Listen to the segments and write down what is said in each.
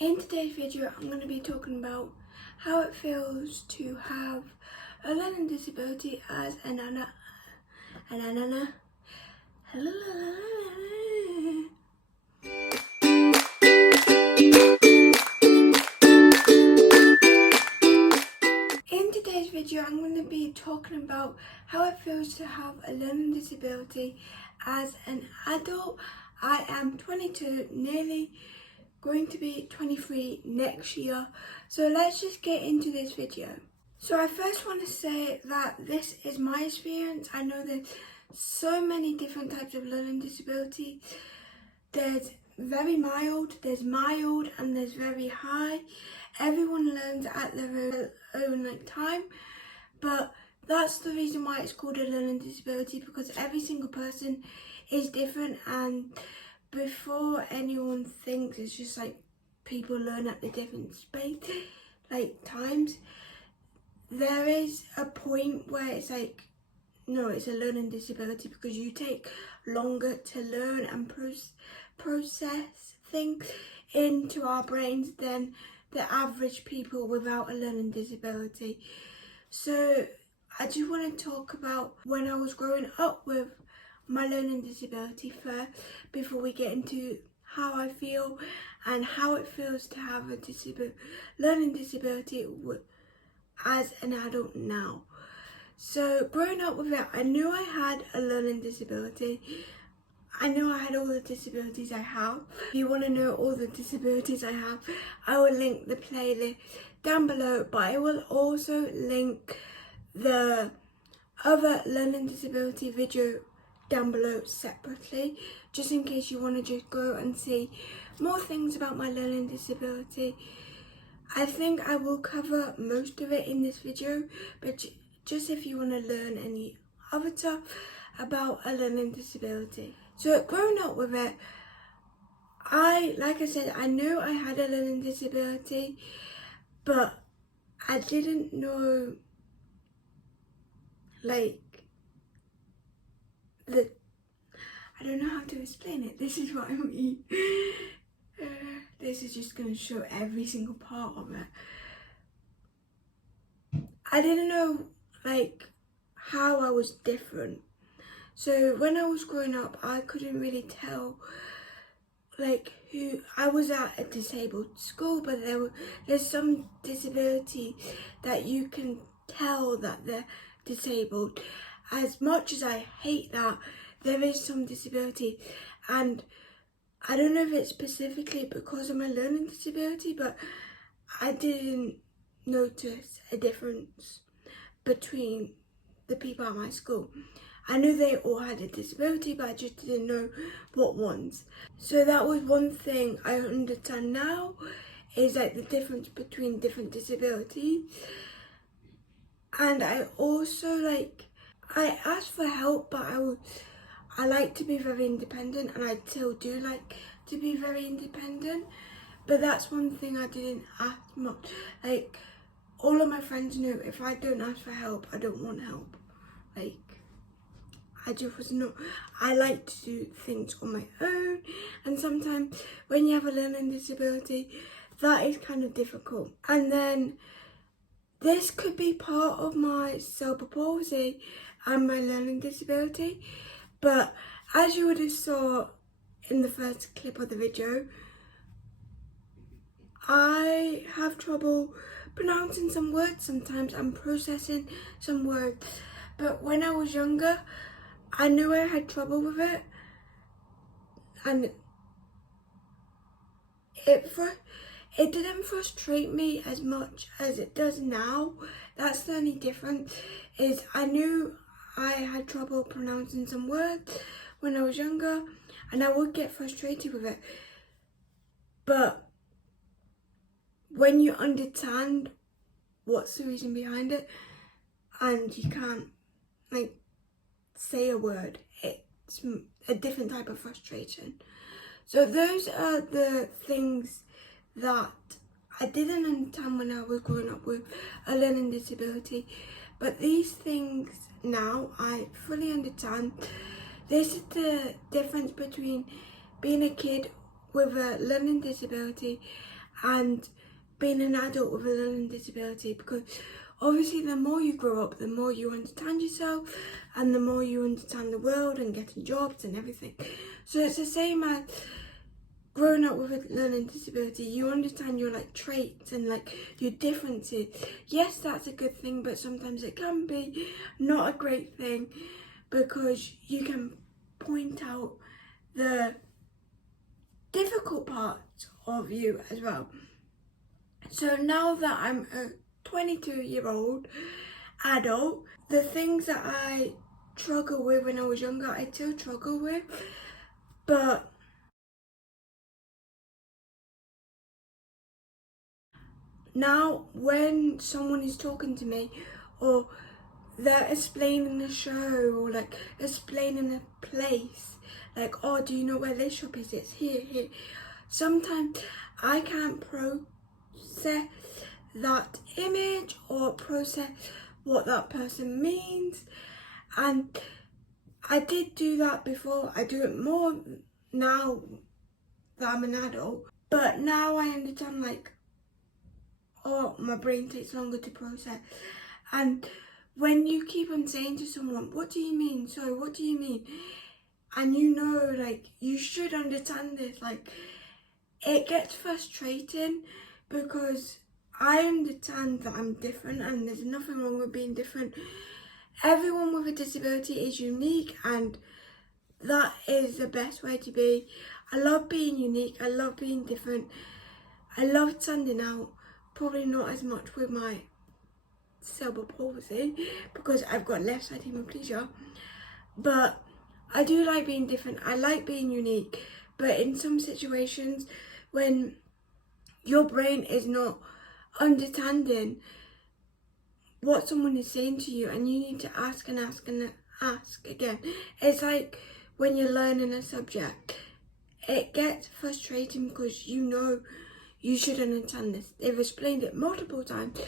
In today's video, I'm going to be talking about how it feels to have a learning disability as a nana. In today's video, I'm going to be talking about how it feels to have a learning disability as an adult. I am 22, nearly going to be 23 next year. So let's just get into this video. So I first want to say that this is my experience. I know there's so many different types of learning disability. There's very mild, and there's very high. Everyone learns at their own time, but that's the reason why it's called a learning disability, because every single person is different. And before anyone thinks it's just like people learn at the different space, like times, there is a point where it's like, no, it's a learning disability because you take longer to learn and process things into our brains than the average people without a learning disability. So I just want to talk about when I was growing up with my learning disability first, before we get into how I feel and how it feels to have a learning disability as an adult now. So growing up with it, I knew I had a learning disability. I knew I had all the disabilities I have. If you want to know all the disabilities I have, I will link the playlist down below, but I will also link the other learning disability video down below separately, just in case you want to just go and see more things about my learning disability. I think I will cover most of it in this video, but just if you want to learn any other stuff about a learning disability. So growing up with it, like I said, I knew I had a learning disability, but I didn't know I don't know how to explain it. This is what I mean. This is just going to show every single part of it. I didn't know how I was different. So when I was growing up, I couldn't really tell who. I was at a disabled school, but there's some disability that you can tell that they're disabled. As much as I hate that, there is some disability, and I don't know if it's specifically because of my learning disability, but I didn't notice a difference between the people at my school. I knew they all had a disability, but I just didn't know what ones. So that was one thing I understand now, is the difference between different disabilities. And I also I asked for help, but I like to be very independent, and I still do like to be very independent. But that's one thing I didn't ask much. All of my friends knew if I don't ask for help, I don't want help. I just was not. I like to do things on my own, and sometimes when you have a learning disability, that is kind of difficult. And then this could be part of my cerebral palsy and my learning disability, but as you would have saw in the first clip of the video, I have trouble pronouncing some words sometimes and processing some words. But when I was younger, I knew I had trouble with it, and it didn't frustrate me as much as it does now. That's the only difference, is I knew I had trouble pronouncing some words when I was younger, and I would get frustrated with it. But when you understand what's the reason behind it, and you can't say a word, it's a different type of frustration. So those are the things that I didn't understand when I was growing up with a learning disability, but these things now I fully understand. This is the difference between being a kid with a learning disability and being an adult with a learning disability, because obviously the more you grow up, the more you understand yourself and the more you understand the world and getting jobs and everything. So it's the same as growing up with a learning disability. You understand your like traits and like your differences. Yes, that's a good thing, but sometimes it can be not a great thing, because you can point out the difficult parts of you as well. So now that I'm a 22-year-old adult, the things that I struggled with when I was younger, I still struggle with, but now when someone is talking to me or they're explaining a show or like explaining a place, like, oh, do you know where this shop is? It's here. Sometimes I can't process that image or process what that person means, and I did do that before. I do it more now that I'm an adult, but now I understand, like, oh, my brain takes longer to process. And when you keep on saying to someone, what do you mean? Sorry, what do you mean? And you know, like, you should understand this, like, it gets frustrating, because I understand that I'm different and there's nothing wrong with being different. Everyone with a disability is unique, and that is the best way to be. I love being unique, I love being different, I love standing out. Probably not as much with my cerebral palsy, because I've got left-sided hemiplegia, but I do like being different. I like being unique, but in some situations when your brain is not understanding what someone is saying to you and you need to ask and ask and ask again, it's like when you're learning a subject, it gets frustrating because you know you should understand this. They've explained it multiple times,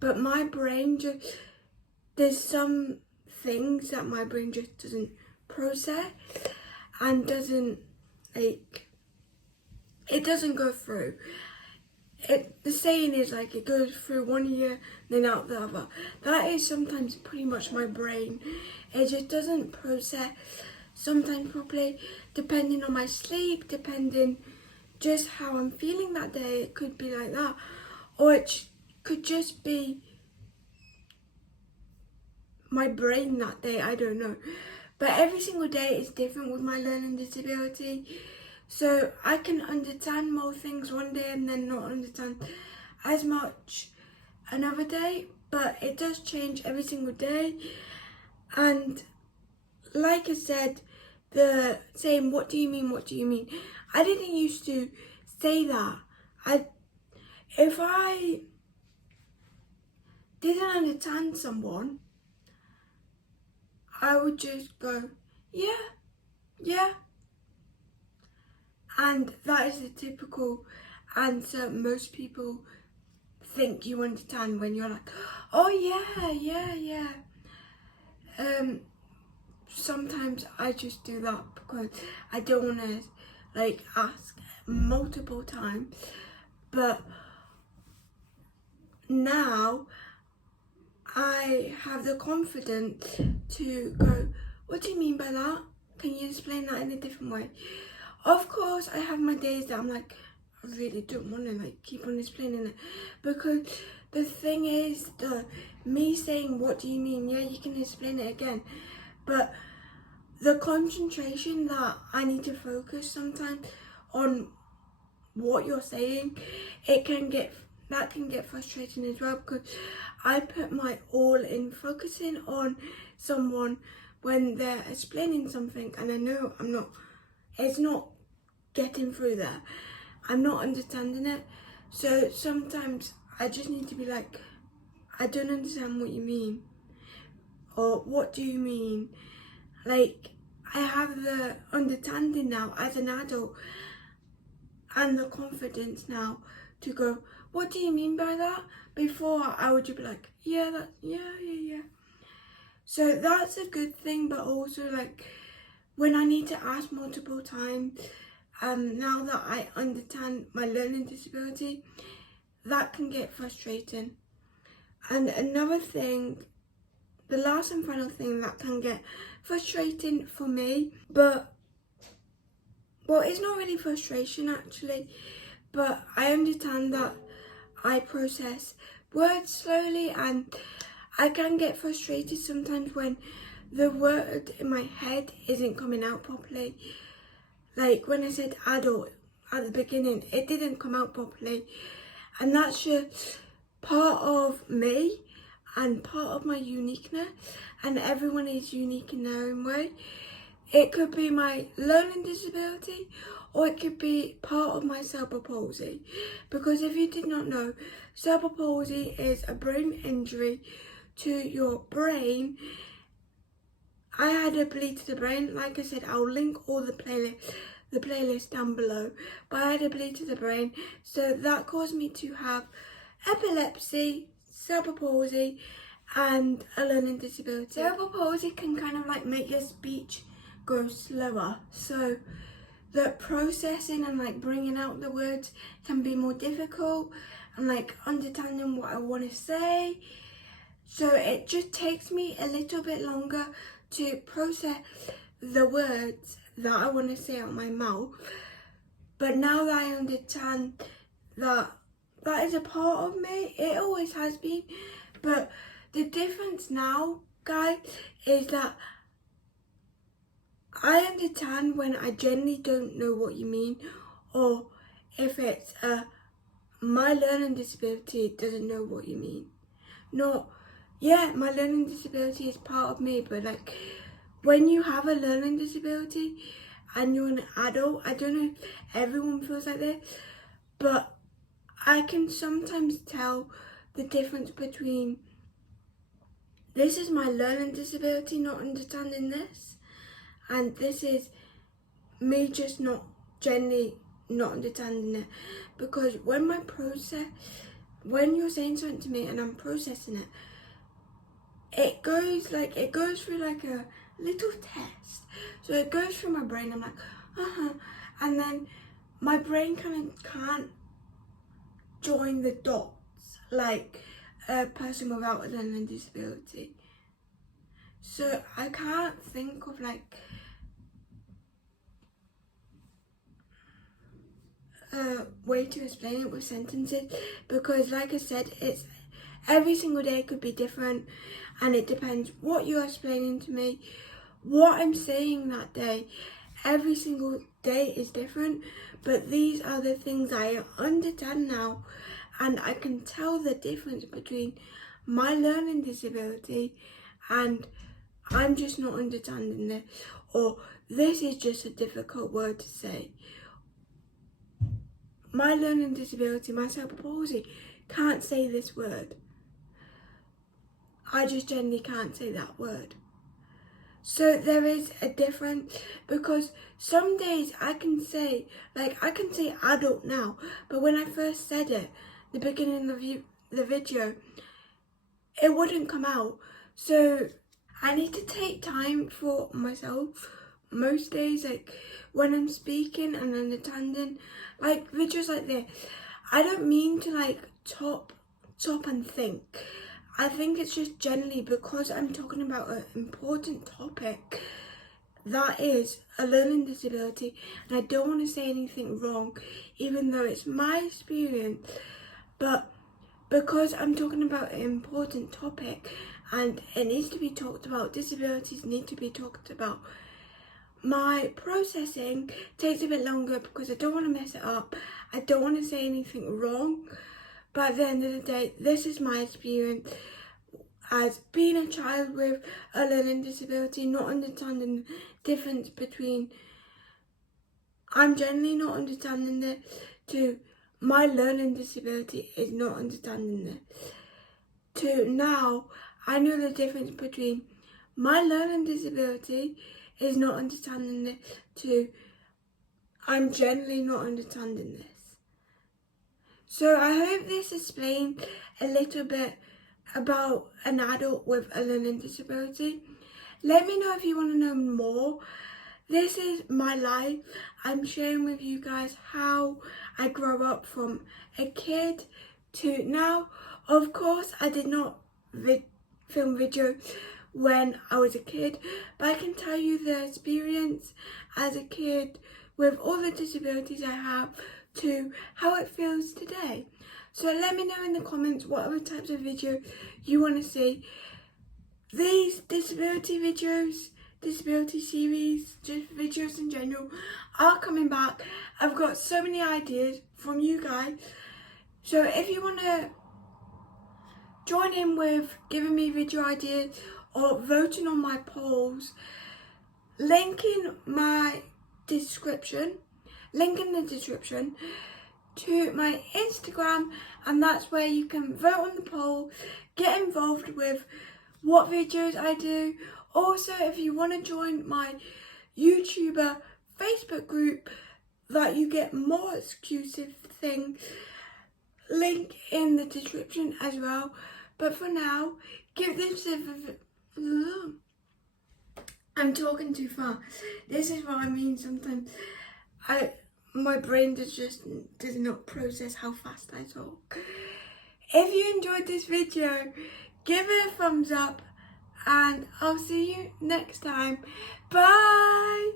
but my brain just, there's some things that my brain just doesn't process and doesn't, like, it doesn't go through. The saying is, like, it goes through one ear then out the other. That is sometimes pretty much my brain. It just doesn't process sometimes properly, depending on my sleep, depending just how I'm feeling that day. It could be like that, or it could just be my brain that day, I don't know. But every single day is different with my learning disability, so I can understand more things one day and then not understand as much another day, but it does change every single day. And like I said, the saying, what do you mean, what do you mean? I didn't used to say that. If I didn't understand someone, I would just go, yeah. And that is the typical answer most people think you understand when you're like, oh yeah. Sometimes I just do that because I don't want to like ask multiple times, but now I have the confidence to go, what do you mean by that? Can you explain that in a different way? Of course, I have my days that I'm like, I really don't want to like keep on explaining it, because the thing is, me saying, what do you mean? Yeah, you can explain it again, but the concentration that I need to focus sometimes on what you're saying, that can get frustrating as well, because I put my all in focusing on someone when they're explaining something and I know it's not getting through there, I'm not understanding it. So sometimes I just need to be like, I don't understand what you mean, or what do you mean? Like, I have the understanding now as an adult and the confidence now to go, what do you mean by that? Before I would just be like, yeah. So that's a good thing, but also like when I need to ask multiple times now that I understand my learning disability, that can get frustrating. And another thing, the last and final thing that can get frustrating for me, but, well, it's not really frustration actually, but I understand that I process words slowly, and I can get frustrated sometimes when the word in my head isn't coming out properly. Like when I said adult at the beginning, it didn't come out properly, and that's just part of me and part of my uniqueness, and everyone is unique in their own way. It could be my learning disability, or it could be part of my cerebral palsy. Because if you did not know, cerebral palsy is a brain injury to your brain. I had a bleed to the brain. Like I said, I'll link all the playlist down below. But I had a bleed to the brain, so that caused me to have epilepsy, cerebral palsy, and a learning disability. Cerebral palsy can kind of like make your speech go slower, so the processing and like bringing out the words can be more difficult, and like understanding what I want to say. So it just takes me a little bit longer to process the words that I want to say out my mouth. But now that I understand that that is a part of me, it always has been. But the difference now, guys, is that I understand when I genuinely don't know what you mean, or if it's my learning disability doesn't know what you mean. Not, yeah, my learning disability is part of me, but like when you have a learning disability and you're an adult, I don't know if everyone feels like this, but I can sometimes tell the difference between this is my learning disability, not understanding this, and this is me just not genuinely not understanding it. Because when you're saying something to me and I'm processing it, it goes through like a little test. So it goes through my brain, I'm like, and then my brain kind of can't join the dots like a person without a learning disability. So I can't think of like a way to explain it with sentences, because like I said, it's every single day could be different, and it depends what you're explaining to me, what I'm saying that day. Every single day is different, but these are the things I understand now, and I can tell the difference between my learning disability and I'm just not understanding this, or this is just a difficult word to say. My learning disability, my cerebral palsy, can't say this word. I just generally can't say that word. So there is a difference, because some days I can say adult now, but when I first said it, the beginning of the video, it wouldn't come out. So I need to take time for myself most days, like when I'm speaking and understanding, like videos like this. I don't mean to like top and think. I think it's just generally because I'm talking about an important topic that is a learning disability, and I don't want to say anything wrong, even though it's my experience. But because I'm talking about an important topic and it needs to be talked about, disabilities need to be talked about, my processing takes a bit longer because I don't want to mess it up. I don't want to say anything wrong. But at the end of the day, this is my experience as being a child with a learning disability, not understanding the difference between I'm generally not understanding it to my learning disability is not understanding it. To now, I know the difference between my learning disability is not understanding it to I'm generally not understanding this. So I hope this explained a little bit about an adult with a learning disability. Let me know if you want to know more this is my life. I'm sharing with you guys how I grow up from a kid to now. Of course, I did not film video when I was a kid, but I can tell you the experience as a kid with all the disabilities I have to how it feels today. So let me know in the comments what other types of video you want to see. These disability videos, disability series, just videos in general are coming back. I've got so many ideas from you guys. So if you want to join in with giving me video ideas or voting on my polls, link in the description to my Instagram, and that's where you can vote on the poll, get involved with what videos I do. Also, if you want to join my YouTuber Facebook group that you get more exclusive things, link in the description as well. But for now, give this I'm talking too fast. This is what I mean sometimes. My brain does not process how fast I talk. If you enjoyed this video, give it a thumbs up and I'll see you next time. Bye!